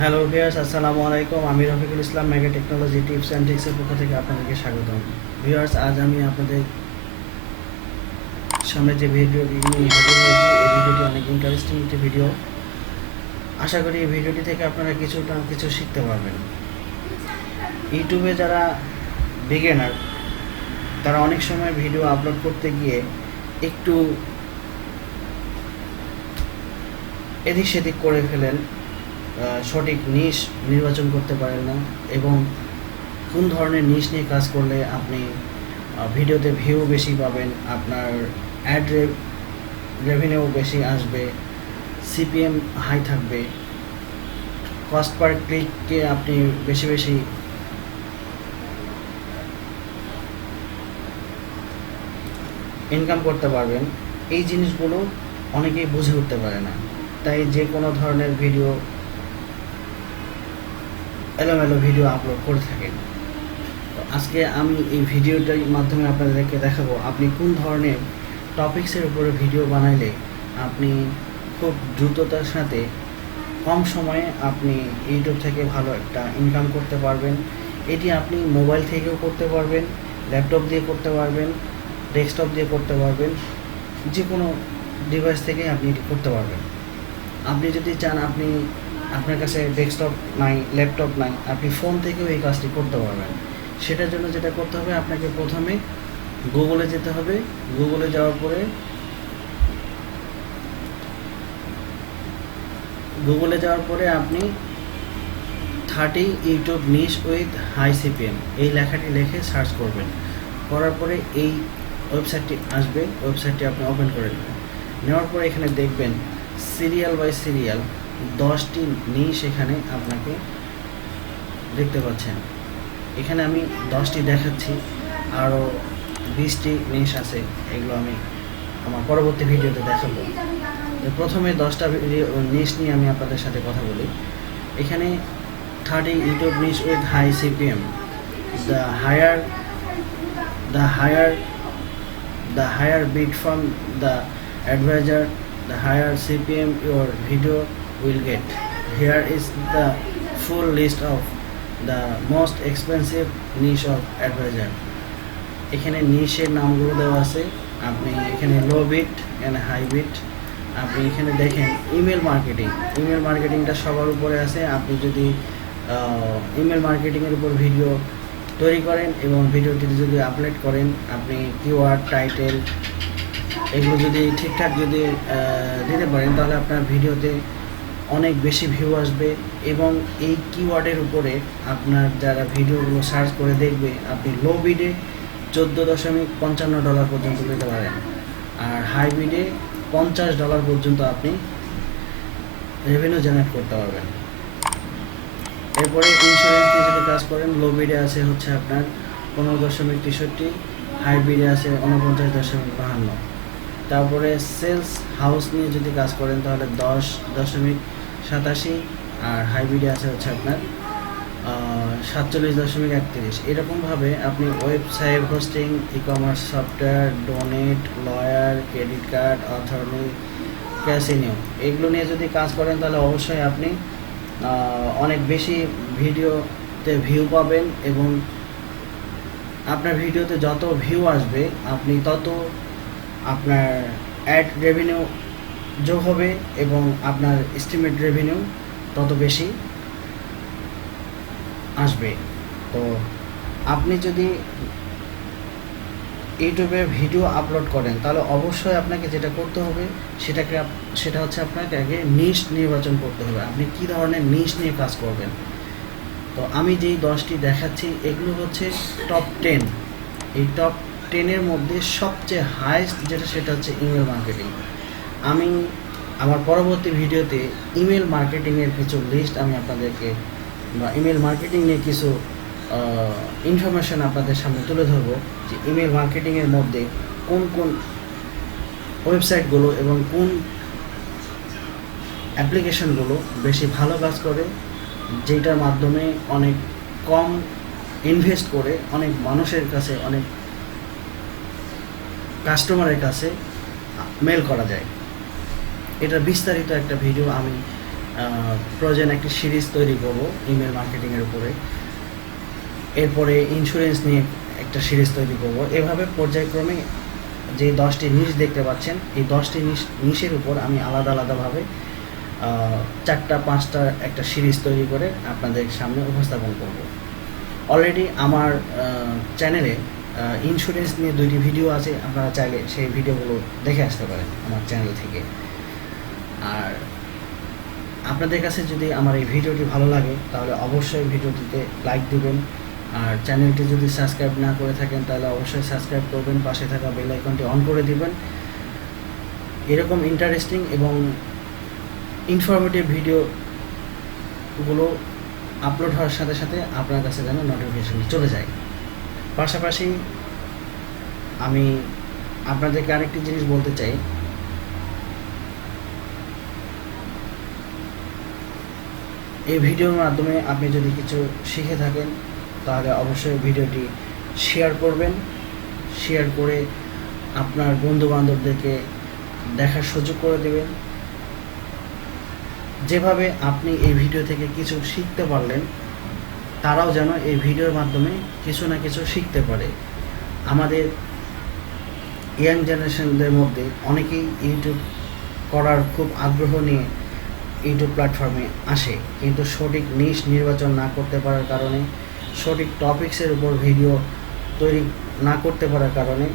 Hello viewers, আসসালামু আলাইকুম। আমি Rafiqul Islam, mega technology tips and ট্রিক্সের পক্ষ থেকে আপনাদেরকে স্বাগতম। ভিউয়ার্স, আজ আমি আপনাদের সামনে যে ভিডিওটি নিয়ে হাজির হয়েছি, এই ভিডিওটি অনেক ইন্টারেস্টিং একটি ভিডিও। আশা করি এই ভিডিওটি থেকে আপনারা কিছু শিখতে পারবেন। ইউটিউবে যারা বিগিনার, তারা অনেক সময় ভিডিও আপলোড করতে গিয়ে একটু এদিক সেদিক করে ফেলেন, সঠিক নিশ নির্বাচন করতে পারেন না, এবং কোন ধরনের নিশ নিয়ে কাজ করলে আপনি ভিডিওতে ভিউ বেশি পাবেন, আপনার অ্যাড রেভিনিউ বেশি আসবে, সিপিএম হাই থাকবে, কস্ট পার ক্লিককে আপনি বেশি বেশি ইনকাম করতে পারবেন, এই জিনিসগুলো অনেকেই বুঝে উঠতে পারে না। তাই যে কোনো ধরনের ভিডিও, এলোমেলো ভিডিও আপলোড করে থাকেন। তো আজকে আমি এই ভিডিওটার মাধ্যমে আপনাদেরকে দেখাবো আপনি কোন ধরনের টপিক্সের উপরে ভিডিও বানাইলে আপনি খুব দ্রুততার সাথে কম সময়ে আপনি ইউটিউব থেকে ভালো একটা ইনকাম করতে পারবেন। এটি আপনি মোবাইল থেকেও করতে পারবেন, ল্যাপটপ দিয়ে করতে পারবেন, ডেস্কটপ দিয়ে করতে পারবেন, যে কোনো ডিভাইস থেকেই আপনি এটি করতে পারবেন। আপনি যদি চান, আপনার কাছে ডেস্কটপ নাই, ল্যাপটপ নাই, আপনি ফোন থেকেও এই কাজটি করতে পারবেন। সেটার জন্য যেটা করতে হবে, আপনাকে প্রথমে গুগলে যেতে হবে। গুগলে যাওয়ার পরে আপনি 30 YouTube niche with high CPM এই লেখাটি লিখে সার্চ করবেন। করার পরে এই ওয়েবসাইটটি আসবে, ওয়েবসাইটটি আপনি ওপেন করে নেবেন। নেওয়ার পরে এখানে দেখবেন সিরিয়াল বাই সিরিয়াল 10টি নিশ এখানে আপনাকে দেখতে পাচ্ছেন। এখানে আমি 10টি দেখাচ্ছি, আরও 20টি নিশ আছে, এগুলো আমি আমার পরবর্তী ভিডিওতে দেখাবো। প্রথমে 10টা নিশ নিয়ে আমি আপনাদের সাথে কথা বলি। এখানে 30 YouTube niche with high CPM. The higher the higher the higher bid from the advertiser, the higher CPM your video will get. Here is the full list of the most expensive niche of advertiser. এখানে নিশের নামগুলো দেওয়া আছে। আপনি এখানে low bit and high bit, আপনি এখানে দেখেন email মার্কেটিংটা সবার উপরে আছে। আপনি যদি ইমেল মার্কেটিংয়ের উপর ভিডিও তৈরি করেন এবং ভিডিওটি যদি আপলোড করেন, আপনি কিওয়ার্ড, টাইটেল এগুলো যদি ঠিকঠাক দিতে পারেন, তাহলে আপনার ভিডিওতে অনেক বেশি ভিউ আসবে। এবং এই কিওয়ার্ডের উপরে আপনার যারা ভিডিওগুলো সার্চ করে দেখবে, আপনি লো বিডে $14.55 পর্যন্ত পেতে পারেন, আর হাই বিডে $50 পর্যন্ত আপনি রেভিনিউ জেনারেট করতে পারবেন। এরপরে ইন্স্যুরেন্স নিয়ে যদি কাজ করেন, লো বিডে আছে হচ্ছে আপনার 15.63, হাই বিডে আছে 49.52। তারপরে সেলস হাউস নিয়ে যদি কাজ করেন তাহলে 10.87, আর হাই বিডে আছে হচ্ছে আপনার 47.31। এরকমভাবে আপনি website hosting, e commerce software, donate, lawyer, credit card, attorney, casino এগুলো নিয়ে যদি কাজ করেন, তাহলে অবশ্যই আপনি অনেক বেশি ভিডিওতে ভিউ পাবেন, এবং আপনার ভিডিওতে যত ভিউ আসবে আপনি তত আপনার অ্যাড রেভিনিউ যোগ হবে, এবং আপনার এস্টিমেট রেভিনিউ তত বেশি আসবে। তো আপনি যদি ইউটিউবে ভিডিও আপলোড করেন, তাহলে অবশ্যই আপনাকে যেটা করতে হবে সেটা হচ্ছে আপনাকে আগে নিশ নির্বাচন করতে হবে। আপনি কী ধরনের নিশ নিয়ে কাজ করবেন। তো আমি যেই 10টি দেখাচ্ছি, এগুলো হচ্ছে টপ 10। এই টপ 10-এর মধ্যে সবচেয়ে হাইয়েস্ট সেটা হচ্ছে ইমেল মার্কেটিং। আমি আমার পরবর্তী ভিডিওতে ইমেল মার্কেটিংয়ের কিছু লিস্ট আমি আপনাদেরকে, বা ইমেল মার্কেটিং নিয়ে কিছু ইনফরমেশন আপনাদের সামনে তুলে ধরবো, যে ইমেল মার্কেটিংয়ের মধ্যে কোন কোন ওয়েবসাইটগুলো এবং কোন অ্যাপ্লিকেশনগুলো বেশি ভালো কাজ করে, যেটার মাধ্যমে অনেক কম ইনভেস্ট করে অনেক মানুষের কাছে, অনেক কাস্টমারের কাছে মেল করা যায়। এটা বিস্তারিত একটা ভিডিও আমি প্রয়োজন একটি সিরিজ তৈরি করব ইমেল মার্কেটিংয়ের উপরে, এরপরে ইন্স্যুরেন্স নিয়ে একটা সিরিজ তৈরি করব। এভাবে পর্যায়ক্রমে যে 10টি নিশ দেখতে পাচ্ছেন, এই 10টি নিশের উপর আমি আলাদা আলাদাভাবে 4টা 5টা একটা সিরিজ তৈরি করে আপনাদের সামনে উপস্থাপন করব। অলরেডি আমার চ্যানেলে ইন্স্যুরেন্স নিয়ে 2টি ভিডিও আছে, আপনারা চাইলে সেই ভিডিওগুলো দেখে আসতে পারেন আমার চ্যানেল থেকে। আর আপনাদের কাছে যদি আমার এই ভিডিওটি ভালো লাগে তাহলে অবশ্যই ভিডিওটিতে লাইক দিবেন, আর চ্যানেলটি যদি সাবস্ক্রাইব না করে থাকেন তাহলে অবশ্যই সাবস্ক্রাইব করবেন, পাশে থাকা বেল আইকনটি অন করে দিবেন। এরকম ইন্টারেস্টিং এবং ইনফরমেটিভ ভিডিওগুলো আপলোড হওয়ার সাথে সাথে আপনার কাছে যেন নোটিফিকেশন চলে যায়। পাশাপাশি আমি আপনাদেরকে আরেকটি জিনিস বলতে চাই, এই ভিডিওর মাধ্যমে আপনি যদি কিছু শিখে থাকেন তাহলে অবশ্যই ভিডিওটি শেয়ার করবেন, শেয়ার করে আপনার বন্ধুবান্ধবদেরকে দেখার সুযোগ করে দেবেন। যেভাবে আপনি এই ভিডিও থেকে কিছু শিখতে পারলেন, তারাও যেন এই ভিডিওর মাধ্যমে কিছু না কিছু শিখতে পারে। আমাদের ইয়াং জেনারেশনদের মধ্যে অনেকেই ইউটিউব করার খুব আগ্রহ নিয়ে ইউটিউব প্ল্যাটফর্মে আসে, কিন্তু সঠিক নিশ নির্বাচন না করতে পারার কারণে, সঠিক টপিক্সের উপর ভিডিও তৈরি না করতে পারার কারণে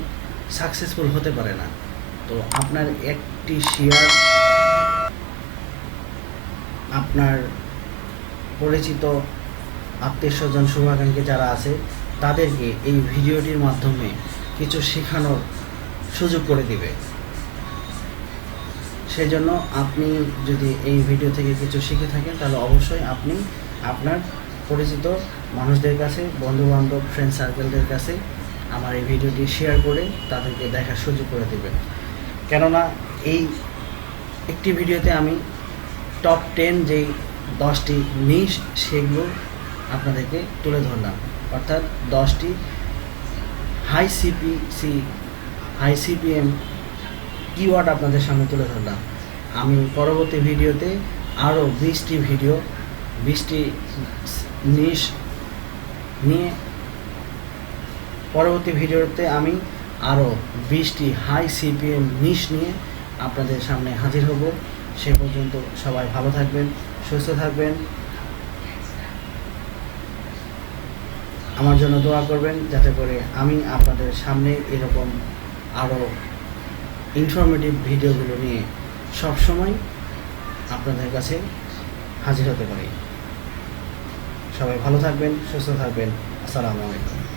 সাকসেসফুল হতে পারে না। তো আপনার একটি শেয়ার আপনার পরিচিত আত্মীয় স্বজন শুভাকাঙ্ক্ষী যারা আছে তাদেরকে এই ভিডিওটির মাধ্যমে কিছু শেখানোর সুযোগ করে দিবে। সেজন্য আপনি যদি এই ভিডিও থেকে কিছু শিখে থাকেন তাহলে অবশ্যই আপনি আপনার পরিচিত মানুষদের কাছে, বন্ধুবান্ধব, ফ্রেন্ড সার্কেলদের কাছে আমার এই ভিডিওটি শেয়ার করে তাদেরকে দেখার সুযোগ করে দেবেন। কেননা এই একটি ভিডিওতে আমি টপ 10 যেই 10টি নিশ সেগুলো আপনাদেরকে তুলে ধরলাম, অর্থাৎ 10টি হাই সিপিএম কিওয়ার্ড আপনাদের সামনে তুলে ধরলাম। আমি পরবর্তী ভিডিওতে আরও 20টি নিশ নিয়ে পরবর্তী ভিডিওতে আমি আরও 20টি হাই সিপিএম নিশ নিয়ে আপনাদের সামনে হাজির হব। সে পর্যন্ত সবাই ভালো থাকবেন, সুস্থ থাকবেন, আমার জন্য দোয়া করবেন যাতে করে আমি আপনাদের সামনে এরকম আরও ইনফরমেটিভ ভিডিওগুলো নিয়ে সবসময় আপনাদের কাছে হাজির হতে পারি। সবাই ভালো থাকবেন, সুস্থ থাকবেন। আসসালামু আলাইকুম।